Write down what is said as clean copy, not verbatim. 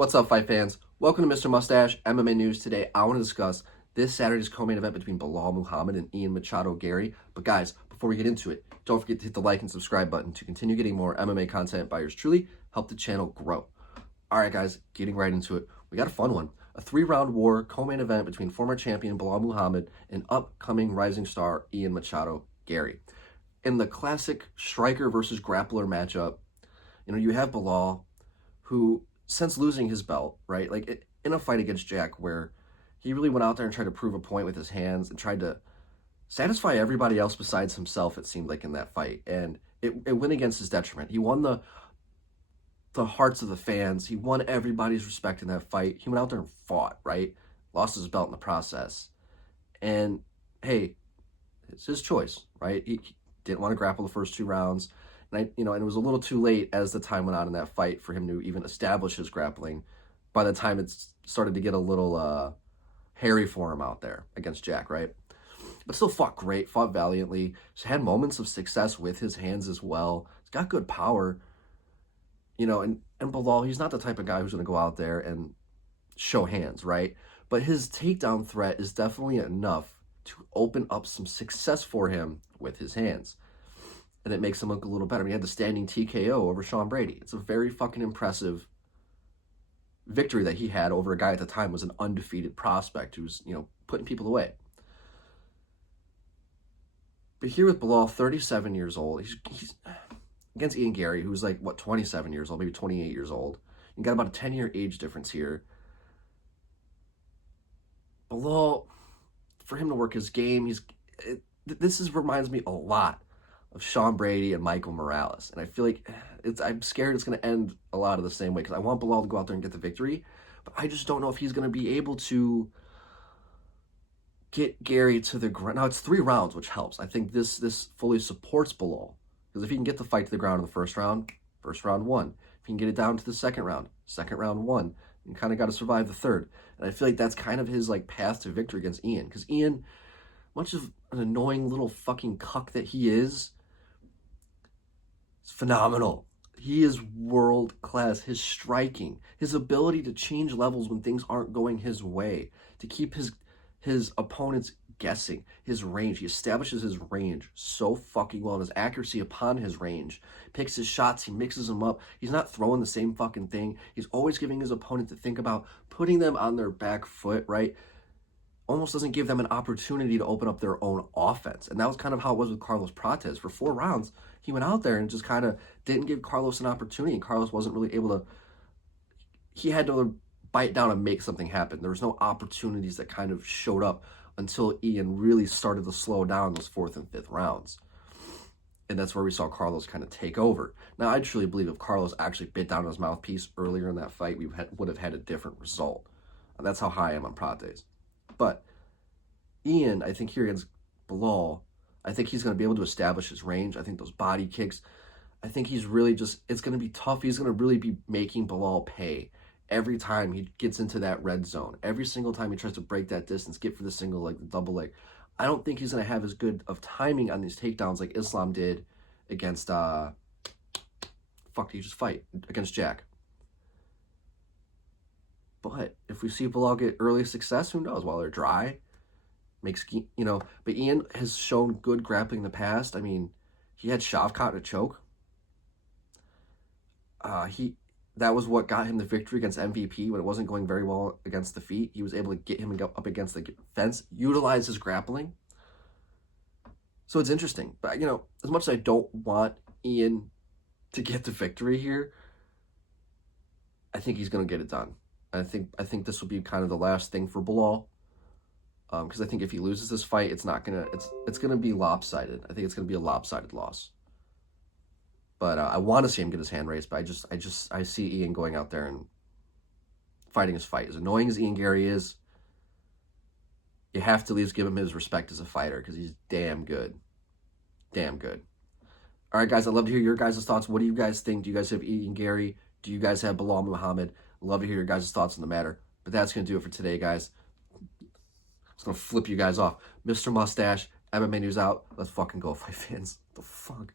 What's up, fight fans? Welcome to Mr. Mustache MMA News. Today, I want to discuss this Saturday's co-main event between Belal Muhammad and Ian Machado-Garry. But guys, before we get into it, don't forget to hit the like and subscribe button to continue getting more MMA content by yours truly. Help the channel grow. All right, guys, getting right into it. We got a fun one. A 3-round war co-main event between former champion Belal Muhammad and upcoming rising star Ian Machado-Garry. In the classic striker versus grappler matchup, you have Belal, who since losing his belt, right? Like in a fight against Jack where he really went out there and tried to prove a point with his hands and tried to satisfy everybody else besides himself, it seemed like, in that fight. And it went against his detriment. He won the hearts of the fans. He won everybody's respect in that fight. He went out there and fought, right? Lost his belt in the process. And hey, it's his choice, right? He didn't want to grapple the first 2 rounds. And and it was a little too late as the time went on in that fight for him to even establish his grappling. By the time it started to get a little hairy for him out there against Jack, right? But still fought great, fought valiantly. He's had moments of success with his hands as well. He's got good power. And Belal, he's not the type of guy who's going to go out there and show hands, right? But his takedown threat is definitely enough to open up some success for him with his hands. And it makes him look a little better. I mean, he had the standing TKO over Sean Brady. It's a very fucking impressive victory that he had over a guy at the time was an undefeated prospect who's, putting people away. But here with Belal, 37 years old, he's against Ian Garry, who's 27 years old, maybe 28 years old. You got about a 10-year age difference here. Belal, for him to work his game, reminds me a lot of Sean Brady and Michael Morales. And I feel like I'm scared it's going to end a lot of the same way because I want Belal to go out there and get the victory, but I just don't know if he's going to be able to get Garry to the ground. Now, it's 3 rounds, which helps. I think this fully supports Belal because if he can get the fight to the ground in the first round won. If he can get it down to the second round won. You kind of got to survive the third. And I feel like that's kind of his path to victory against Ian because Ian, much of an annoying little fucking cuck that he is phenomenal. He is world class. His striking, his ability to change levels when things aren't going his way, to keep his opponents guessing, his range. He establishes his range so fucking well, and his accuracy upon his range. Picks his shots, he mixes them up. He's not throwing the same fucking thing. He's always giving his opponent to think about putting them on their back foot, right? Almost doesn't give them an opportunity to open up their own offense. And that was kind of how it was with Carlos Prates. For 4 rounds, he went out there and just kind of didn't give Carlos an opportunity. And Carlos wasn't really able to, he had to bite down and make something happen. There was no opportunities that kind of showed up until Ian really started to slow down those 4th and 5th rounds. And that's where we saw Carlos kind of take over. Now, I truly believe if Carlos actually bit down his mouthpiece earlier in that fight, we would have had a different result. And that's how high I am on Prates. But Ian, I think here against Belal, I think he's going to be able to establish his range. I think those body kicks, I think he's really it's going to be tough. He's going to really be making Belal pay every time he gets into that red zone. Every single time he tries to break that distance, get for the single leg, the double leg. I don't think he's going to have as good of timing on these takedowns like Islam did against, did he just fight? Against Jack. But if we see Belal get early success, who knows? While they're dry, but Ian has shown good grappling in the past. I mean, he had Shavkat in a choke. That was what got him the victory against MVP when it wasn't going very well against the feet. He was able to get him and go up against the fence, utilize his grappling. So it's interesting. But, as much as I don't want Ian to get the victory here, I think he's going to get it done. I think this will be kind of the last thing for Belal, because I think if he loses this fight, it's gonna be lopsided. I think it's gonna be a lopsided loss. But I want to see him get his hand raised. But I see Ian going out there and fighting his fight. As annoying as Ian Garry is, you have to at least give him his respect as a fighter because he's damn good, damn good. All right, guys, I'd love to hear your guys' thoughts. What do you guys think? Do you guys have Ian Garry? Do you guys have Belal Muhammad? Love to hear your guys' thoughts on the matter. But that's going to do it for today, guys. It's going to flip you guys off. Mr. Mustache, MMA News out. Let's fucking go, fight fans. What the fuck?